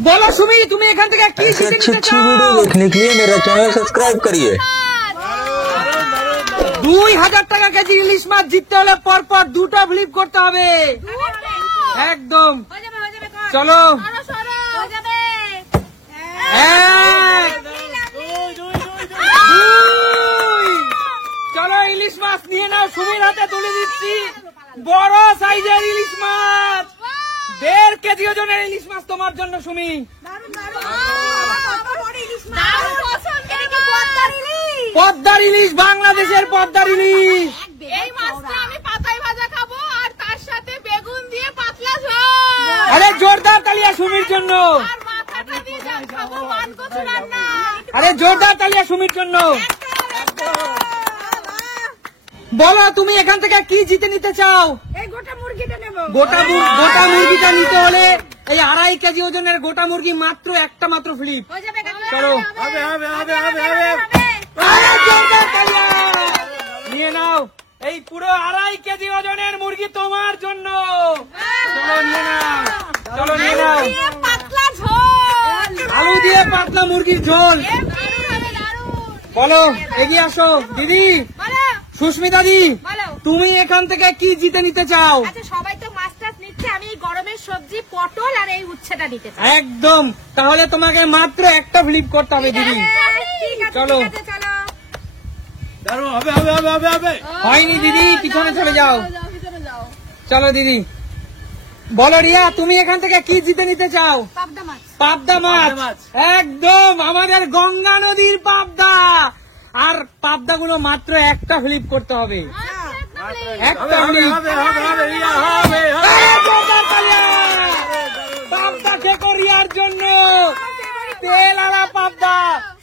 बोलो सुमी तुम्हें एखान থেকে কি ऐसे अच्छी वीडियो देखने के लिए मेरा चैनल सब्सक्राइब करिए। 2000 টাকা কেজি ইলিশ মাছ জিততে হলে পর পর দুটো ফ্লিপ করতে হবে একদম। চলো চলো ইলিশ মাছ নিয়ে নাও, সুমির হাতে তুলে দিচ্ছি বড় সাইজের ইলিশ মাছ, 1.5 কেজি ওজনের ইলিশ মাছ তোমার জন্য সুমি। পদ্মার ইলিশ, বাংলাদেশের পদ্মার ইলিশ। এই মাছটা আমি পাতায় ভাজা খাবো আর তার সাথে বেগুন দিয়ে পাতলা ঝোল। আরে জোরদার তালিয়া সুমির জন্য। আর মাথাটা দিয়ে যা খাবো মান কচু রান্না। আরে জোরদার তালিয়া সুমির জন্য। বলো তুমি এখান থেকে কি জিতে নিতে চাও? এই গোটা মুরগিটা নেব। গোটা মুরগিটা নিতে হলে এই 2.5 কেজি ওজনের গোটা মুরগি মাত্র একটা মাত্র ফ্লিপ। হয়ে যাবে কাকু। চলো হবে। আরে জোরদার তালিয়া নিয়ে নাও, এই পুরো 2.5 কেজি ওজনের মুরগি তোমার জন্য। চলো নিয়ে নাও, চলো নিয়ে নাও। পাতলা ঝোল। আলু দিয়ে পাতলা মুরগির ঝোল। দারুণ হবে, দারুণ। বলো এগিয়ে আসো দিদি, বলো সুস্মিতা দি, বলো। তুমি এখান থেকে কি জিতে নিতে চাও? আচ্ছা সবাই তো মাছ টাছ নিচ্ছে, আমি এই গরমের সবজি পটল আর এই উচ্ছেটা নিতে চাই। একদম, তাহলে তোমাকে মাত্র একটা ফ্লিপ করতে হবে দিদি। ঠিক আছে, চলো। ঠিক আছে, চলো। দারুণ হবে। হয়নি দিদি, পিছনে চলে যাও। ভিতরে যাও। চলো দিদি। বলো রিয়া তুমি এখান থেকে কি জিতে নিতে চাও? পাবদা মাছ। পাবদা মাছ, একদম আমাদের গঙ্গা নদীর পাবদা। আর পাবদা গুলো মাত্র একটা ফ্লিপ করতে হবে, একটা ফ্লিপ। পাবদা খেকো রিয়ার জন্য, তেল আলা পাবদা।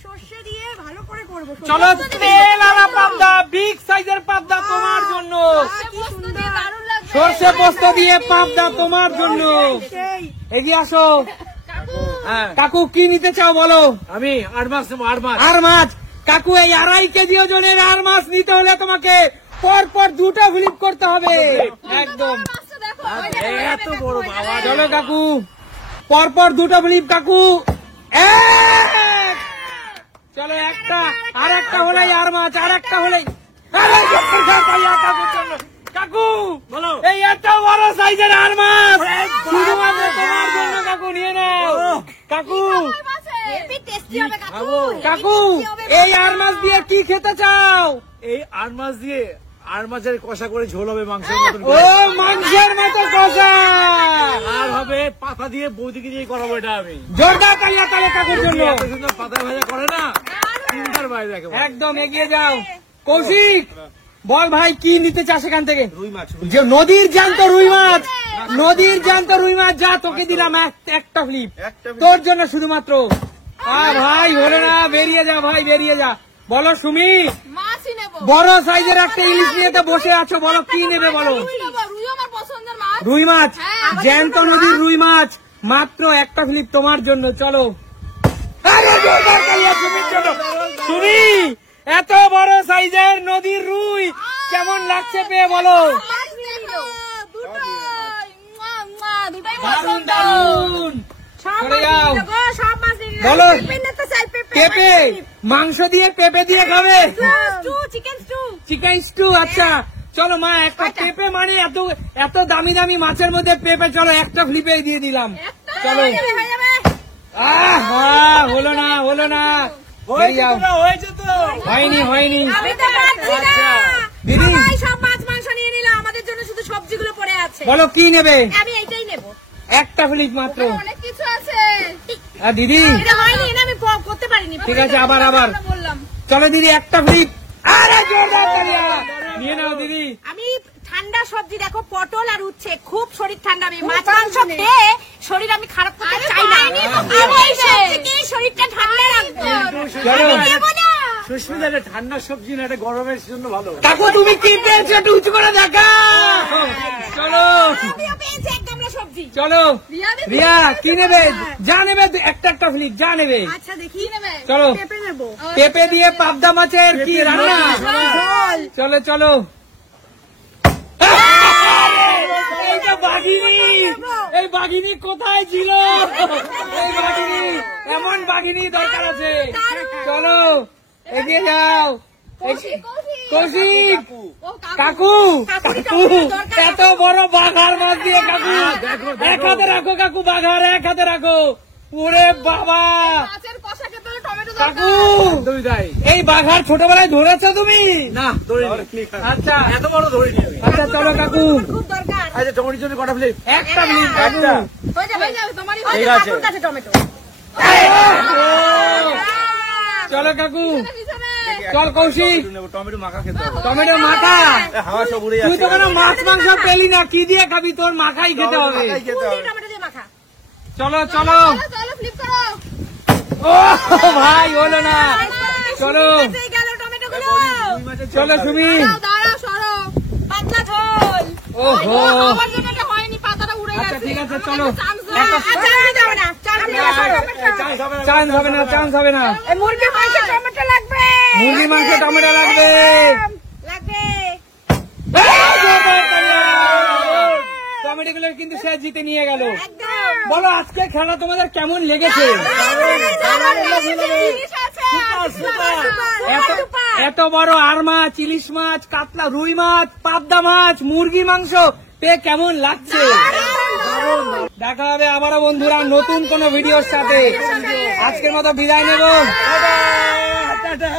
সর্ষে দিয়ে ভালো করে করব। চলো তেল আলা পাবদা, বিগ সাইজের পাবদা তোমার জন্য। কি সুন্দর, দারুণ লাগবে। সর্ষে পোস্ত দিয়ে পাবদা তোমার জন্য। এগিয়ে আসো। কাকু কি নিতে চাও বলো? আমি 8 মাছ নেবো, 8 মাছ। আর মাছ কাকু, এই 2.5 কেজি ওজনের আর মাছ নিতে হলে তোমাকে পর পর দুটো ফ্লিপ করতে হবে একদম। মাছটা দেখো, এত বড় বাবা। চলো কাকু, পর পর দুটো ফ্লিপ কাকু। চলো একটা, আর একটা হলেই আর মাছ, আর একটা হলেই। কাকুর জন্য কাকু বলো। এই এত বড় সাইজের আর মাছ শুধুমাত্র তোমার জন্য কাকু, নিয়ে নাও কাকু। হেভি টেস্টি হবে কাকু। কাকু এই আর মাছ দিয়ে কি খেতে চাও? এই 8 মাছ দিয়ে 8 মাছের কষা করে ঝোল হবে, মাংসের মতন ও মাংসের মতো কষা। আর হবে পাতা দিয়ে, বৌদিকে দিয়ে করাবো এটা আমি। জোরদার তালিয়া তাহলে কাকুর জন্য। এত সুন্দর পাতা ভাজা করে না, চিন্তার বাইরে দেখে। একদম এগিয়ে যাও। কৌশিক বল ভাই কি নিতে চাস এখান থেকে? রুই মাছ। যে নদীর জ্যান্ত রুই মাছ, নদীর জ্যান্ত রুই মাছ। যা তোকে দিলাম একটা ফ্লিপ তোর জন্য শুধুমাত্র। আর ভাই হলো না, বেরিয়ে যা ভাই, বেরিয়ে যা। বলো সুমি, মাছই নেব। বড় সাইজের একটা ইলিশ নিয়ে তো বসে আছো, বলো কি নেবে বলো? রুই নেব, রুই আমার পছন্দের মাছ। রুই মাছ, হ্যাঁ, জ্যান্ত নদীর রুই মাছ মাত্র একটা ফ্লিপ তোমার জন্য। চলো। আরে জোরদার তালিয়া সুমির জন্য। সুমি এত বড় সাইজের নদীর রুই কেমন লাগছে পেয়ে বলো? মাছ নিয়ে নিল। দুটোই। দুটোই দারুন পছন্দ। দারুন। সব চলে মাছ যাও। নিয়ে নিল গো, সব মাছ নিয়ে নিল। বলো। পেঁপে নিতে চাই, পেঁপে, মাংস দিয়ে পেঁপে দিয়ে খাবে? Stew, chicken stew. Chicken stew, আচ্ছা চলো মা, একটা পেঁপে মানে এত দামি দামি মাছের মধ্যে পেঁপে, চলো একটা ফ্লিপে দিয়ে দিলাম। চলো। হয়ে যাবে। হলো না, হলো না। বেরিয়ে যাও। হয়েছে তো। হয়নি। আমি তো পারছি না। দিদি। সবাই সব মাছ মাংস নিয়ে নিল, আমাদের জন্য শুধু সবজিগুলো পড়ে আছে। বলো কি নেবে? আমি এইটাই নেব। একটা ফ্লিপ মাত্র। অনেক কিছু আছে। দিদি এটা হয়নি, এটা আমি করতে পারিনি। ঠিক আছে, আবার। বললাম চলো দিদি একটা ফ্লিপ। আরে জোরদার তালিয়া নিয়ে নাও দিদি। আমি ঠান্ডা সবজি দেখো, পটল আর উচ্ছে, খুব শরীর ঠান্ডা। আমি মাছ মাংস খেয়ে শরীর আমি খারাপ করতে চাই না। আমি এই সবজিকে শরীরটা ঠান্ডা রাখবো। চলো। নেবো না। সুস্মিতা, এটা ঠান্ডা সবজি না, এটা গরমের জন্য ভালো। কাকু তুমি কি পেয়েছো একটু উঁচু করে দেখা। চলো আমিও পেয়েছি এক গামলা সবজি। চলো। রিয়া কি নেবে? যা নেবে একটা ফ্লিপ, যা নেবে। আচ্ছা দেখি নেবে। চলো। পেঁপে নেবো। পেঁপে দিয়ে পাবদা মাছের কি রান্না? চলো চলো। এই বাঘিনী কোথায় ছিল? এই বাঘিনী দরকার আছে। চলো এগিয়ে যাও। কৌশিক কাকু, কাকু এত বড় বাঘার মাছ দিয়ে কাকু, এক হাতে রাখো কাকু, বাঘার এক হাতে রাখো। ওরে বাবা কাকু, তুমি তাই এই বাঘার ছোটবেলায় ধরেছো তুমি? না ধরিনি। আচ্ছা এত বড় ধরিনি আমি। আচ্ছা চলো কাকু, খুব দরকার। আচ্ছা টমেটোর জন্য কটা প্লেট? একটা মিনিট কাকু। একটা। হয়ে যাবে তোমারই ঠিক আছে। কাকুর কাছে টমেটো। চলো কাকু, চল কৌশিক, টমেটো মাখা খেতে হবে। টমেটো মাখা। হাওয়া সব উড়ে তুই যাচ্ছে। তো কোনো মাছ মাংস পেলি না, কি দিয়ে খাবি? তোর মাখাই খেতে হবে। মাখাই খেতে হবে। টমেটো দিয়ে মাখা। চলো চলো। চলো ফ্লিপ করো। ও ভাই হলো না। চলো এই গেল টমেটোগুলো। চলো সুমি। দাঁড়াও সরো। পাতলা ঝোল। ওহো আমার জন্য এটা হয়নি, পাতাটা উড়ে গেছে। আচ্ছা ঠিক আছে চলো। চান্স হবে না। চান্স হবে না, চান্স হবে না। মুরগির মাংস টমেটো লাগবে। মুরগির মাংস টমেটো লাগবে। লাগবে। টমেটো গুলো কিন্তু সে জিতে নিয়ে গেল। একদম। বলো আজকে খেলা তোমাদের কেমন লেগেছে? এত বড় আর মাছ, ইলিশ মাছ, কাতলা, রুই মাছ, পাবদা মাছ, মুরগি মাংস পেয়ে কেমন লাগছে? দেখা হবে আবারও বন্ধুরা নতুন কোন ভিডিওর সাথে। আজকের মতো বিদায় নেব। টাটা।